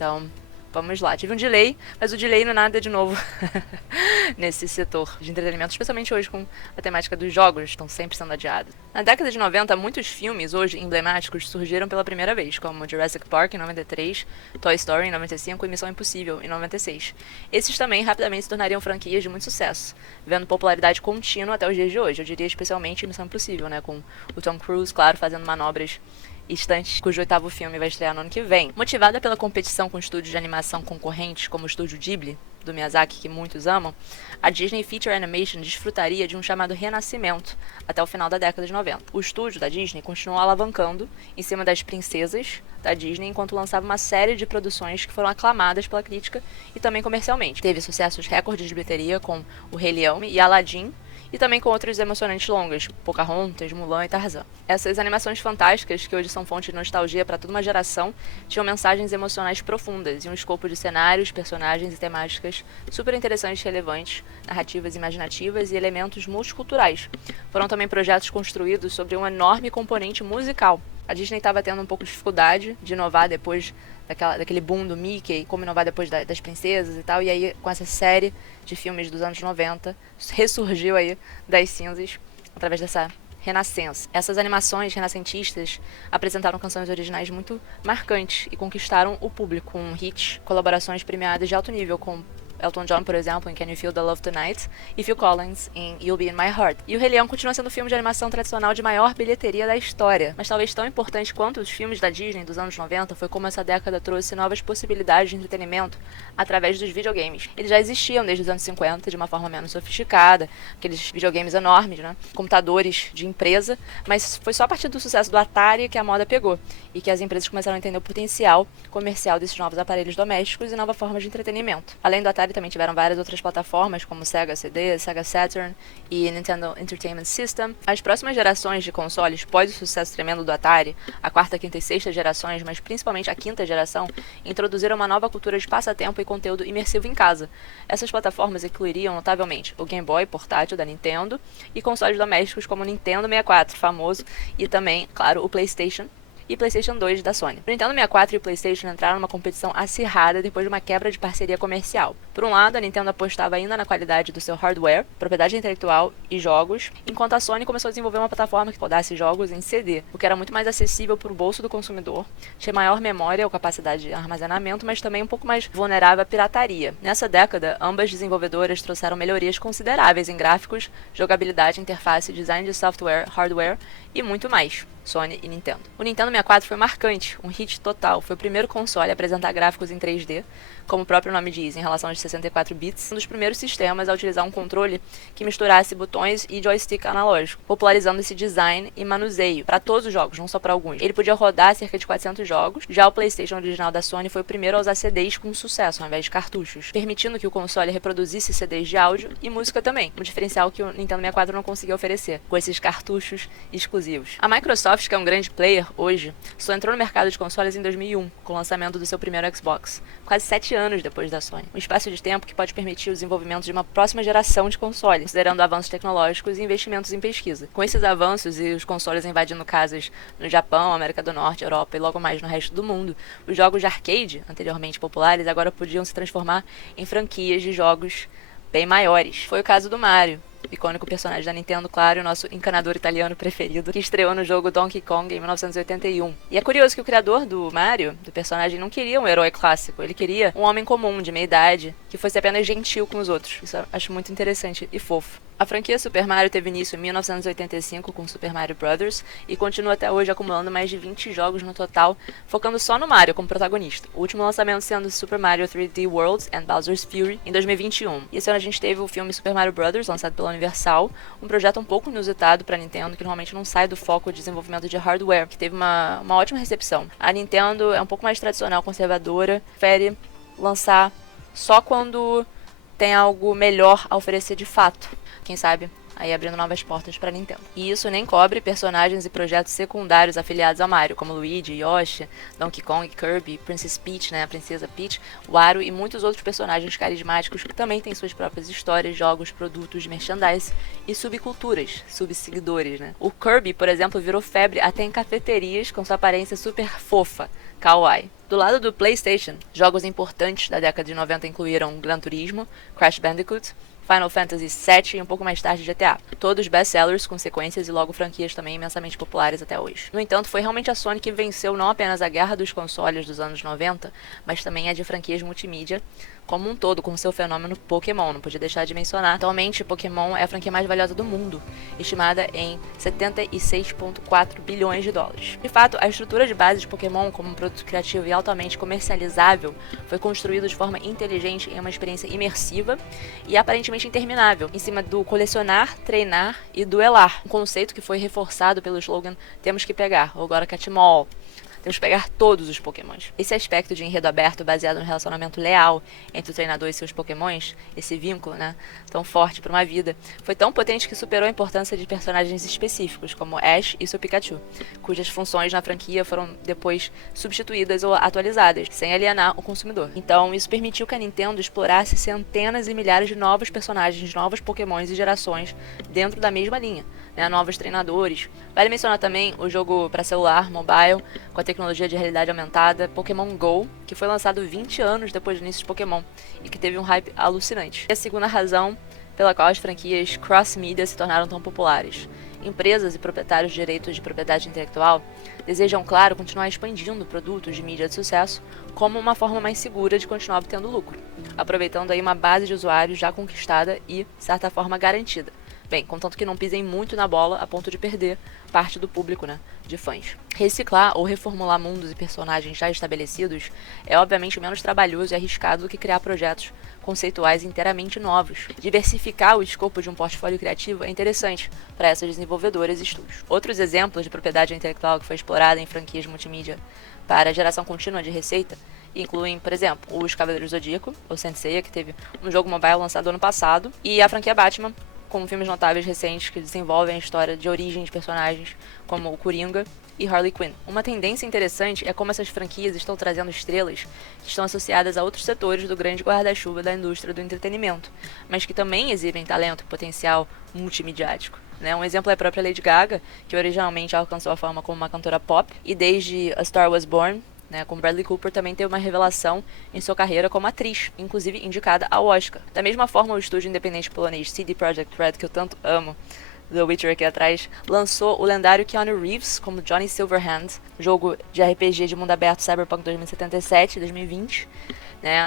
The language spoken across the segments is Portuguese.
Então, vamos lá. Tive um delay, mas o delay não é nada de novo nesse setor de entretenimento, especialmente hoje com a temática dos jogos, estão sempre sendo adiados. Na década de 90, muitos filmes hoje emblemáticos surgiram pela primeira vez, como Jurassic Park em 93, Toy Story em 95 e Missão Impossível em 96. Esses também rapidamente se tornariam franquias de muito sucesso, vendo popularidade contínua até os dias de hoje. Eu diria especialmente Missão Impossível, né, com o Tom Cruise, claro, fazendo manobras instantes, cujo 8º filme vai estrear no ano que vem. Motivada pela competição com estúdios de animação concorrentes, como o estúdio Ghibli, do Miyazaki, que muitos amam, a Disney Feature Animation desfrutaria de um chamado renascimento até o final da década de 90. O estúdio da Disney continuou alavancando em cima das princesas da Disney, enquanto lançava uma série de produções que foram aclamadas pela crítica e também comercialmente. Teve sucessos recordes de bilheteria com O Rei Leão e Aladdin, e também com outros emocionantes longas, Pocahontas, Mulan e Tarzan. Essas animações fantásticas, que hoje são fonte de nostalgia para toda uma geração, tinham mensagens emocionais profundas e um escopo de cenários, personagens e temáticas super interessantes e relevantes, narrativas imaginativas e elementos multiculturais. Foram também projetos construídos sobre um enorme componente musical. A Disney estava tendo um pouco de dificuldade de inovar depois daquele boom do Mickey, como inovar depois das princesas e tal, e aí com essa série de filmes dos anos 90, ressurgiu aí das cinzas através dessa renascença. Essas animações renascentistas apresentaram canções originais muito marcantes e conquistaram o público com hits, colaborações premiadas de alto nível com Elton John, por exemplo, em Can You Feel the Love Tonight, e Phil Collins em You'll Be in My Heart. E O Rei Leão continua sendo o filme de animação tradicional de maior bilheteria da história, mas talvez tão importante quanto os filmes da Disney dos anos 90 foi como essa década trouxe novas possibilidades de entretenimento através dos videogames. Eles já existiam desde os anos 50 de uma forma menos sofisticada, aqueles videogames enormes, né, computadores de empresa, mas foi só a partir do sucesso do Atari que a moda pegou e que as empresas começaram a entender o potencial comercial desses novos aparelhos domésticos e nova forma de entretenimento. Além do Atari, também tiveram várias outras plataformas, como Sega CD, Sega Saturn e Nintendo Entertainment System. As próximas gerações de consoles, pós o sucesso tremendo do Atari, a quarta, quinta e sexta gerações, mas principalmente a quinta geração, introduziram uma nova cultura de passatempo e conteúdo imersivo em casa. Essas plataformas incluiriam notavelmente o Game Boy portátil da Nintendo e consoles domésticos como o Nintendo 64, famoso, e também, claro, o PlayStation e PlayStation 2 da Sony. O Nintendo 64 e o PlayStation entraram numa competição acirrada depois de uma quebra de parceria comercial. Por um lado, a Nintendo apostava ainda na qualidade do seu hardware, propriedade intelectual e jogos, enquanto a Sony começou a desenvolver uma plataforma que rodasse jogos em CD, o que era muito mais acessível para o bolso do consumidor, tinha maior memória ou capacidade de armazenamento, mas também um pouco mais vulnerável à pirataria. Nessa década, ambas desenvolvedoras trouxeram melhorias consideráveis em gráficos, jogabilidade, interface, design de software, hardware e muito mais. Sony e Nintendo. O Nintendo 64 foi marcante, um hit total. Foi o primeiro console a apresentar gráficos em 3D, como o próprio nome diz, em relação aos 64 bits, um dos primeiros sistemas a utilizar um controle que misturasse botões e joystick analógico, popularizando esse design e manuseio para todos os jogos, não só para alguns. Ele podia rodar cerca de 400 jogos, já o PlayStation original da Sony foi o primeiro a usar CDs com sucesso, ao invés de cartuchos, permitindo que o console reproduzisse CDs de áudio e música também, um diferencial que o Nintendo 64 não conseguia oferecer, com esses cartuchos exclusivos. A Microsoft, que é um grande player hoje, só entrou no mercado de consoles em 2001, com o lançamento do seu primeiro Xbox, quase 7 anos depois da Sony. Um espaço de tempo que pode permitir o desenvolvimento de uma próxima geração de consoles, considerando avanços tecnológicos e investimentos em pesquisa. Com esses avanços e os consoles invadindo casas no Japão, América do Norte, Europa e logo mais no resto do mundo, os jogos de arcade, anteriormente populares, agora podiam se transformar em franquias de jogos bem maiores. Foi o caso do Mario, icônico personagem da Nintendo, claro, e o nosso encanador italiano preferido, que estreou no jogo Donkey Kong em 1981. E é curioso que o criador do Mario, do personagem, não queria um herói clássico, ele queria um homem comum, de meia idade, que fosse apenas gentil com os outros. Isso eu acho muito interessante e fofo. A franquia Super Mario teve início em 1985 com Super Mario Bros. E continua até hoje acumulando mais de 20 jogos no total, focando só no Mario como protagonista. O último lançamento sendo Super Mario 3D World and Bowser's Fury em 2021. E esse ano a gente teve o filme Super Mario Bros., lançado pela Universal, um projeto um pouco inusitado para a Nintendo, que normalmente não sai do foco de desenvolvimento de hardware, que teve uma ótima recepção. A Nintendo é um pouco mais tradicional, conservadora, prefere lançar só quando tem algo melhor a oferecer de fato. Quem sabe aí abrindo novas portas para Nintendo. E isso nem cobre personagens e projetos secundários afiliados a Mario, como Luigi, Yoshi, Donkey Kong, Kirby, Princess Peach, né, a Princesa Peach, Wario e muitos outros personagens carismáticos que também têm suas próprias histórias, jogos, produtos, merchandise e subculturas, subseguidores, né. O Kirby, por exemplo, virou febre até em cafeterias com sua aparência super fofa, kawaii. Do lado do PlayStation, jogos importantes da década de 90 incluíram Gran Turismo, Crash Bandicoot, Final Fantasy VII e um pouco mais tarde GTA. Todos best-sellers com sequências e logo franquias também imensamente populares até hoje. No entanto, foi realmente a Sony que venceu não apenas a guerra dos consoles dos anos 90, mas também a de franquias multimídia como um todo, com seu fenômeno Pokémon, não podia deixar de mencionar. Atualmente, Pokémon é a franquia mais valiosa do mundo, estimada em 76,4 bilhões de dólares. De fato, a estrutura de base de Pokémon como um produto criativo e altamente comercializável foi construída de forma inteligente em uma experiência imersiva e aparentemente interminável, em cima do colecionar, treinar e duelar, um conceito que foi reforçado pelo slogan "Temos que pegar", ou agora catch 'em all. Temos que pegar todos os pokémons. Esse aspecto de enredo aberto baseado no relacionamento leal entre o treinador e seus pokémons, esse vínculo, tão forte para uma vida, foi tão potente que superou a importância de personagens específicos, como Ash e seu Pikachu, cujas funções na franquia foram depois substituídas ou atualizadas, sem alienar o consumidor. Então, isso permitiu que a Nintendo explorasse centenas e milhares de novos personagens, novos pokémons e gerações dentro da mesma linha, novos treinadores. Vale mencionar também o jogo para celular, mobile, com a tecnologia de realidade aumentada, Pokémon GO, que foi lançado 20 anos depois do início de Pokémon e que teve um hype alucinante. E a segunda razão pela qual as franquias cross-mídia se tornaram tão populares. Empresas e proprietários de direitos de propriedade intelectual desejam, claro, continuar expandindo produtos de mídia de sucesso como uma forma mais segura de continuar obtendo lucro, aproveitando aí uma base de usuários já conquistada e, de certa forma, garantida. Bem, contanto que não pisem muito na bola a ponto de perder parte do público, de fãs. Reciclar ou reformular mundos e personagens já estabelecidos é obviamente menos trabalhoso e arriscado do que criar projetos conceituais inteiramente novos. Diversificar o escopo de um portfólio criativo é interessante para essas desenvolvedoras e estúdios. Outros exemplos de propriedade intelectual que foi explorada em franquias multimídia para geração contínua de receita incluem, por exemplo, os Cavaleiros do Zodíaco, ou Saint Seiya, que teve um jogo mobile lançado ano passado, e a franquia Batman, com filmes notáveis recentes que desenvolvem a história de origem de personagens como o Coringa e Harley Quinn. Uma tendência interessante é como essas franquias estão trazendo estrelas que estão associadas a outros setores do grande guarda-chuva da indústria do entretenimento, mas que também exibem talento e potencial multimediático. Um exemplo é a própria Lady Gaga, que originalmente alcançou a fama como uma cantora pop, e desde A Star Was Born, com Bradley Cooper, também teve uma revelação em sua carreira como atriz, inclusive indicada ao Oscar. Da mesma forma, o estúdio independente polonês CD Projekt Red, que eu tanto amo, The Witcher aqui atrás, lançou o lendário Keanu Reeves como Johnny Silverhand, jogo de RPG de mundo aberto Cyberpunk 2077 e 2020,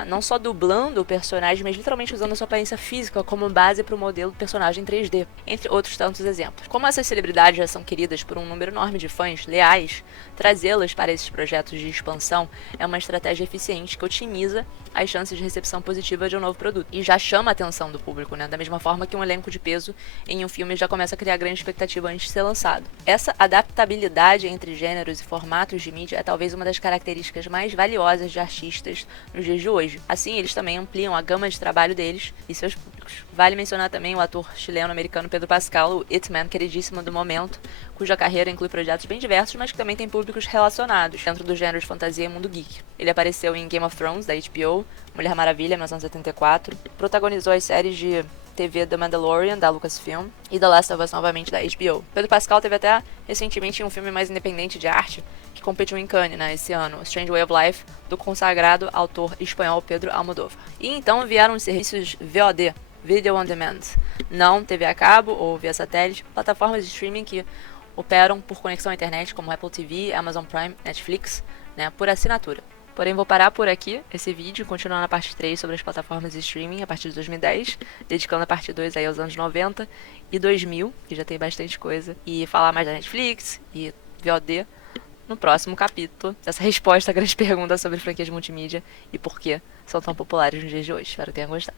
não só dublando o personagem, mas literalmente usando a sua aparência física como base para o modelo do personagem 3D, entre outros tantos exemplos. Como essas celebridades já são queridas por um número enorme de fãs leais, trazê-las para esses projetos de expansão é uma estratégia eficiente que otimiza as chances de recepção positiva de um novo produto e já chama a atenção do público, da mesma forma que um elenco de peso em um filme já começa a criar grande expectativa antes de ser lançado. Essa adaptabilidade entre gêneros e formatos de mídia é talvez uma das características mais valiosas de artistas nos dias de hoje. Assim, eles também ampliam a gama de trabalho deles e seus públicos. Vale mencionar também o ator chileno-americano Pedro Pascal, o It Man queridíssimo do momento, cuja carreira inclui projetos bem diversos, mas que também tem públicos relacionados dentro do gênero de fantasia e mundo geek. Ele apareceu em Game of Thrones, da HBO, Mulher Maravilha, 1974, protagonizou as séries de TV The Mandalorian, da Lucasfilm, e The Last of Us, novamente, da HBO. Pedro Pascal teve até recentemente um filme mais independente de arte, que competiu em Cannes, esse ano, Strange Way of Life, do consagrado autor espanhol Pedro Almodóvar. E então vieram os serviços VOD, Video On Demand, não TV a cabo ou via satélite, plataformas de streaming que operam por conexão à internet, como Apple TV, Amazon Prime, Netflix, por assinatura. Porém, vou parar por aqui esse vídeo e continuar na parte 3 sobre as plataformas de streaming a partir de 2010, dedicando a parte 2 aí aos anos 90 e 2000, que já tem bastante coisa, e falar mais da Netflix e VOD no próximo capítulo dessa resposta à grande pergunta sobre franquias multimídia e por que são tão populares nos dias de hoje. Espero que tenham gostado.